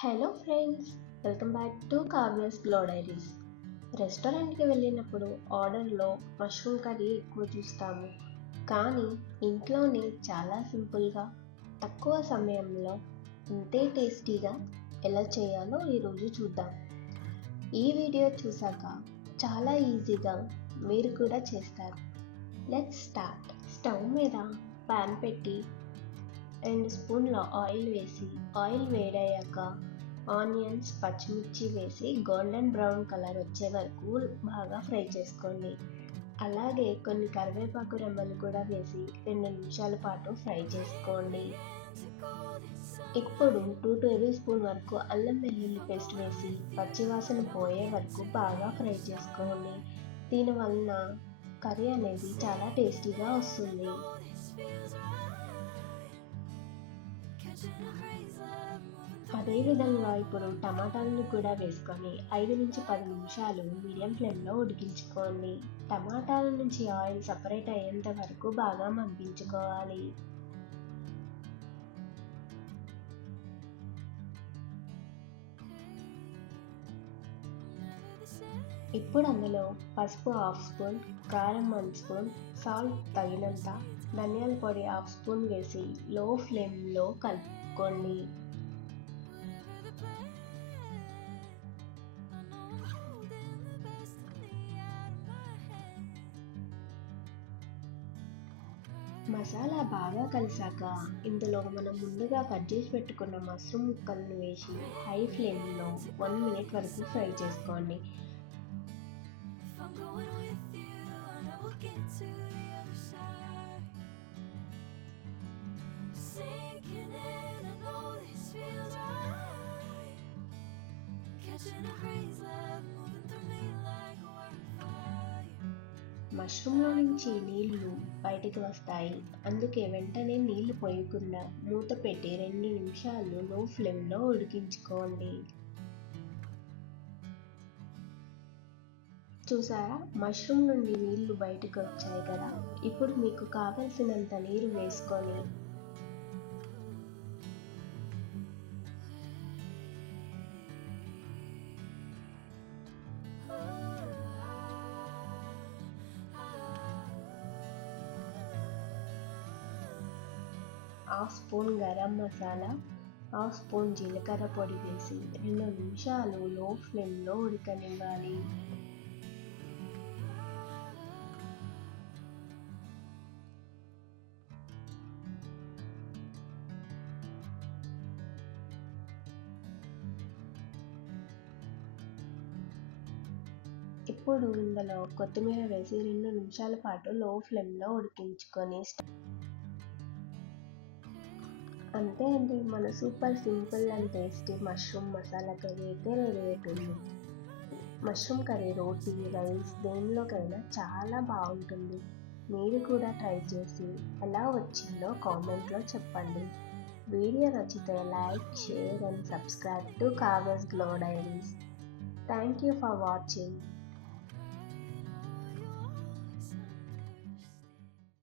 Hello friends, welcome back to Kavya's glow diaries. రెస్టారెంట్కి వెళ్ళినప్పుడు ఆర్డర్లో మష్రూమ్ కర్రీ ఎక్కువ చూస్తాము, కానీ ఇంట్లోనే చాలా సింపుల్గా తక్కువ సమయంలో అంతే టేస్టీగా ఎలా చేయాలో ఈరోజు చూద్దాం. ఈ వీడియో చూసాక చాలా ఈజీగా మీరు కూడా చేస్తారు. Let's start. స్టవ్ మీద ప్యాన్ పెట్టి 2 స్పూన్ల ఆయిల్ వేసి ఆయిల్ వేడయ్యాక ఆనియన్స్, పచ్చిమిర్చి వేసి గోల్డెన్ బ్రౌన్ కలర్ వచ్చే వరకు బాగా ఫ్రై చేసుకోండి. అలాగే కొన్ని కరివేపాకు రెమ్మలు కూడా వేసి 2 నిమిషాల పాటు ఫ్రై చేసుకోండి. ఇప్పుడు 2 టేబుల్ స్పూన్ వరకు అల్లం వెల్లుల్లి పేస్ట్ వేసి పచ్చివాసన పోయే వరకు బాగా ఫ్రై చేసుకోండి. దీనివలన కర్రీ అనేది చాలా టేస్టీగా వస్తుంది. అదేవిధంగా ఇప్పుడు టమాటాలను కూడా వేసుకొని 5 నుంచి 10 నిమిషాలు మీడియం ఫ్లేమ్లో ఉడికించుకోండి. టమాటాల నుంచి ఆయిల్ సపరేట్ అయ్యేంత వరకు బాగా మగ్గించుకోవాలి. ఇప్పుడు అందులో పసుపు 1/2 స్పూన్, కారం 1 స్పూన్, సాల్ట్ తగినంత, ధనియాల పొడి 1/2 స్పూన్ వేసి లో ఫ్లేమ్లో కలుపుకోండి. మసాలా బాగా కలిసాక ఇందులో మనం ముందుగా కట్ చేసి పెట్టుకున్న మష్రూమ్ ముక్కలను వేసి హై ఫ్లేమ్లో 1 మినిట్ వరకు ఫ్రై చేసుకోండి. మష్రూమ్లో నుంచి నీళ్లు బయటికి వస్తాయి, అందుకే వెంటనే నీళ్లు పోయకుండా మూత పెట్టి 2 నిమిషాలు లో ఫ్లేమ్లో ఉడికించుకోండి. చూసారా, మష్రూమ్ నుండి నీళ్లు బయటకు వచ్చాయి కదా. ఇప్పుడు మీకు కావలసినంత నీరు వేసుకొని half spoon garam masala, 1/2 spoon జీలకర్ర పొడి వేసి 2 నిమిషాలు లో ఫ్లేమ్లో ఉడకనివ్వాలి. ఇప్పుడు ఇందులో కొత్తిమీర వేసి 2 నిమిషాల పాటు లో ఫ్లేమ్లో ఉడికించుకొని అంతే అండి, మన super simple and tasty mushroom masala curry అయితే రెడీ అవుతుంది. మష్రూమ్ కర్రీ రోటీ, రైస్ దేనిలోకైనా చాలా బాగుంటుంది. మీరు కూడా ట్రై చేసి ఎలా వచ్చిందో కామెంట్లో చెప్పండి. వీడియో నచ్చితే like, share and subscribe to Kavya's glow diaries. Thank you for watching.